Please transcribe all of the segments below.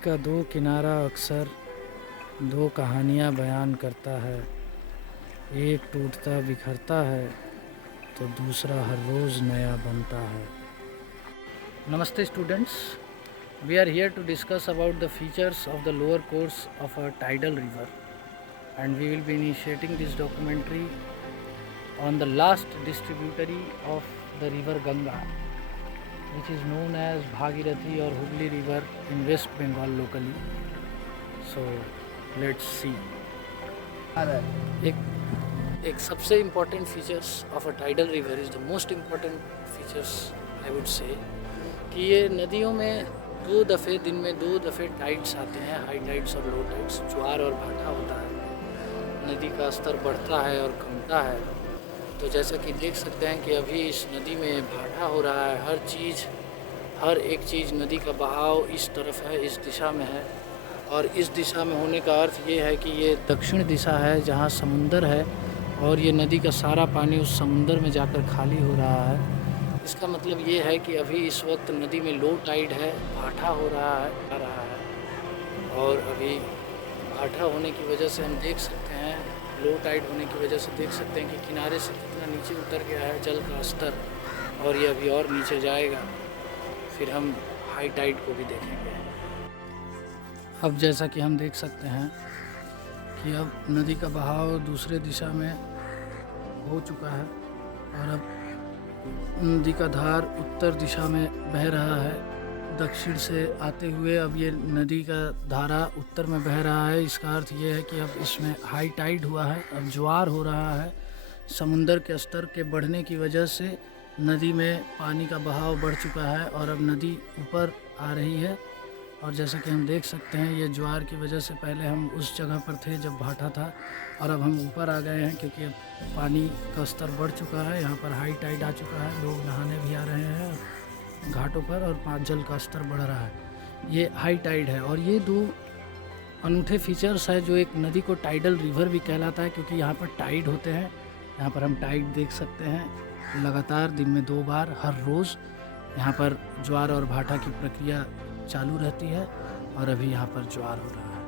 का दो किनारा अक्सर दो कहानियाँ बयान करता है। एक टूटता बिखरता है तो दूसरा हर रोज़ नया बनता है। नमस्ते students, we are here to discuss about the features of the lower course of a tidal river, and we will be initiating this documentary on the last distributary of the river Ganga, which is known as Bhagirathi or Hooghly river in West Bengal locally. So let's see. एक सबसे important features of a tidal river is the most important features I would say कि ये नदियों में दिन में दो दफ़े टाइड्स आते हैं, हाई टाइड्स और लो टाइड्स, ज्वार और भाटा होता है। नदी का स्तर बढ़ता है और कमता है। तो जैसा कि देख सकते हैं कि अभी इस नदी में भाटा हो रहा है। हर एक चीज़, नदी का बहाव इस तरफ है, इस दिशा में है। और इस दिशा में होने का अर्थ ये है कि ये दक्षिण दिशा है जहाँ समुंदर है, और ये नदी का सारा पानी उस समुंदर में जाकर खाली हो रहा है। इसका मतलब ये है कि अभी इस वक्त नदी में लो टाइड है, भाटा हो रहा है। और अभी भाटा होने की वजह से हम देख सकते हैं, लो टाइड होने की वजह से देख सकते हैं कि किनारे से कितना नीचे उतर गया है जल का स्तर, और ये अभी और नीचे जाएगा। फिर हम हाई टाइड को भी देखेंगे। अब जैसा कि हम देख सकते हैं कि अब नदी का बहाव दूसरे दिशा में हो चुका है, और अब नदी का धार उत्तर दिशा में बह रहा है दक्षिण से आते हुए। अब ये नदी का धारा उत्तर में बह रहा है। इसका अर्थ ये है कि अब इसमें हाई टाइड हुआ है, अब ज्वार हो रहा है। समुंदर के स्तर के बढ़ने की वजह से नदी में पानी का बहाव बढ़ चुका है और अब नदी ऊपर आ रही है। और जैसा कि हम देख सकते हैं, ये ज्वार की वजह से पहले हम उस जगह पर थे जब भाटा था, और अब हम ऊपर आ गए हैं क्योंकि अब पानी का स्तर बढ़ चुका है। यहाँ पर हाई टाइड आ चुका है, लोग नहाने भी आ रहे हैं घाटों पर, और जल का स्तर बढ़ रहा है। ये हाई टाइड है, और ये दो अनूठे फीचर्स है जो एक नदी को टाइडल रिवर भी कहलाता है, क्योंकि यहाँ पर टाइड होते हैं। यहाँ पर हम टाइड देख सकते हैं लगातार दिन में 2 बार हर रोज़ यहाँ पर ज्वार और भाटा की प्रक्रिया चालू रहती है, और अभी यहाँ पर ज्वार हो रहा है।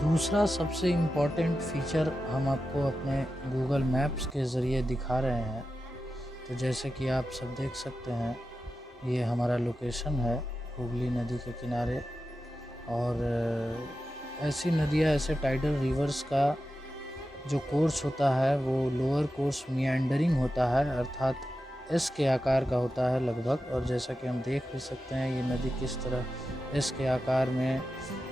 दूसरा सबसे इम्पॉर्टेंट फीचर हम आपको अपने गूगल मैप्स के ज़रिए दिखा रहे हैं। तो जैसे कि आप सब देख सकते हैं, ये हमारा लोकेशन है हुगली नदी के किनारे। और ऐसी नदियाँ, ऐसे टाइडल रिवर्स का जो कोर्स होता है वो लोअर कोर्स मियांडरिंग होता है, अर्थात एस के आकार का होता है लगभग। और जैसा कि हम देख भी सकते हैं, ये नदी किस तरह एस के आकार में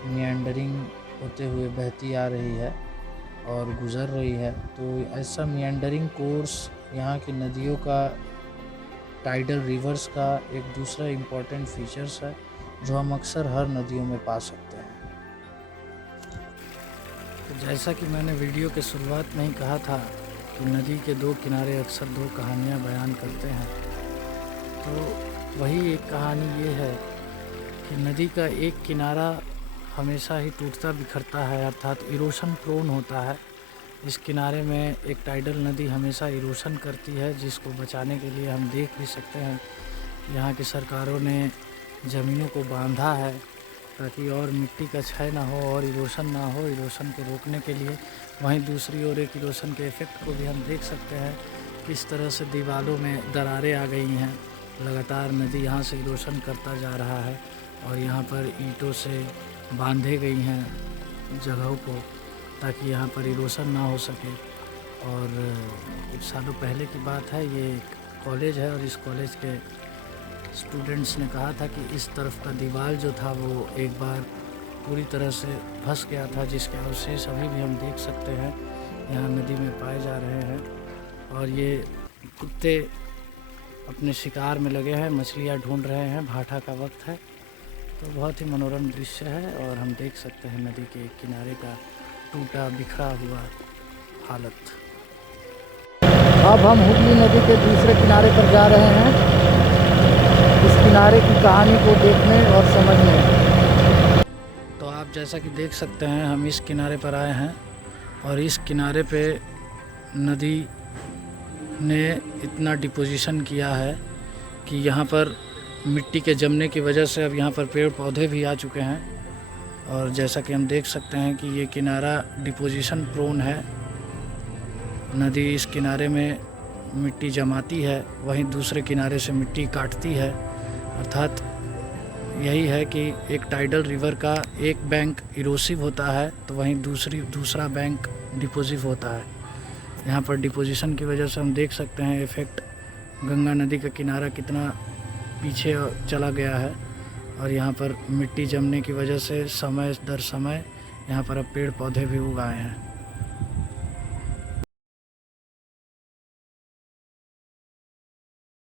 मियांडरिंग होते हुए बहती आ रही है और गुज़र रही है। तो ऐसा मियांडरिंग कोर्स यहाँ की नदियों का, टाइडल रिवर्स का एक दूसरा इम्पॉर्टेंट फीचर्स है जो हम अक्सर हर नदियों में पा सकते हैं। तो जैसा कि मैंने वीडियो के शुरुआत में ही कहा था कि नदी के दो किनारे अक्सर दो कहानियाँ बयान करते हैं, तो वही एक कहानी ये है कि नदी का एक किनारा हमेशा ही टूटता बिखरता है, अर्थात इरोशन प्रोन होता है। इस किनारे में एक टाइडल नदी हमेशा इरोशन करती है, जिसको बचाने के लिए हम देख भी सकते हैं यहाँ की सरकारों ने ज़मीनों को बांधा है ताकि और मिट्टी का क्षय ना हो और इरोशन ना हो, इरोशन को रोकने के लिए। वहीं दूसरी ओर एक इरोशन के इफ़ेक्ट को भी हम देख सकते हैं, किस तरह से दीवारों में दरारें आ गई हैं। लगातार नदी यहाँ से इरोशन करता जा रहा है, और यहाँ पर ईंटों से बांधे गई हैं जगहों को ताकि यहाँ पर इरोशन ना हो सके। और कुछ सालों पहले की बात है, ये एक कॉलेज है, और इस कॉलेज के स्टूडेंट्स ने कहा था कि इस तरफ का दीवार जो था वो एक बार पूरी तरह से धंस गया था, जिसके अवशेष अभी भी हम देख सकते हैं यहाँ नदी में पाए जा रहे हैं। और ये कुत्ते अपने शिकार में लगे हैं, मछलियाँ ढूंढ रहे हैं, भाटा का वक्त है। तो बहुत ही मनोरम दृश्य है, और हम देख सकते हैं नदी के किनारे का टूटा बिखरा हुआ हालत। अब हम हुगली नदी के दूसरे किनारे पर जा रहे हैं, इस किनारे की कहानी को देखने और समझने। तो आप जैसा कि देख सकते हैं, हम इस किनारे पर आए हैं, और इस किनारे पे नदी ने इतना डिपोजिशन किया है कि यहाँ पर मिट्टी के जमने की वजह से अब यहाँ पर पेड़ पौधे भी आ चुके हैं। और जैसा कि हम देख सकते हैं कि ये किनारा डिपोजिशन प्रोन है। नदी इस किनारे में मिट्टी जमाती है, वहीं दूसरे किनारे से मिट्टी काटती है। अर्थात यही है कि एक टाइडल रिवर का एक बैंक इरोसिव होता है तो वहीं दूसरा बैंक डिपोजिव होता है। यहाँ पर डिपोजिशन की वजह से हम देख सकते हैं इफ़ेक्ट, गंगा नदी का किनारा कितना पीछे चला गया है। और यहाँ पर मिट्टी जमने की वजह से समय दर समय यहाँ पर अब पेड़ पौधे भी उगाए हैं।